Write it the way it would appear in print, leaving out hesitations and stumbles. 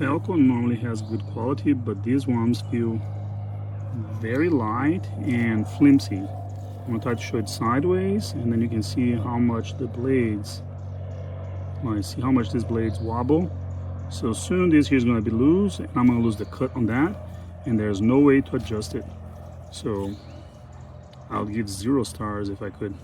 Felco normally has good quality, but these ones feel very light and flimsy. I'm gonna try to show it sideways, and then you can see how much the blades, see how much these blades wobble. So soon this here is gonna be loose, and I'm gonna lose the cut on that, and there's no way to adjust it. So I'll give 0 stars if I could.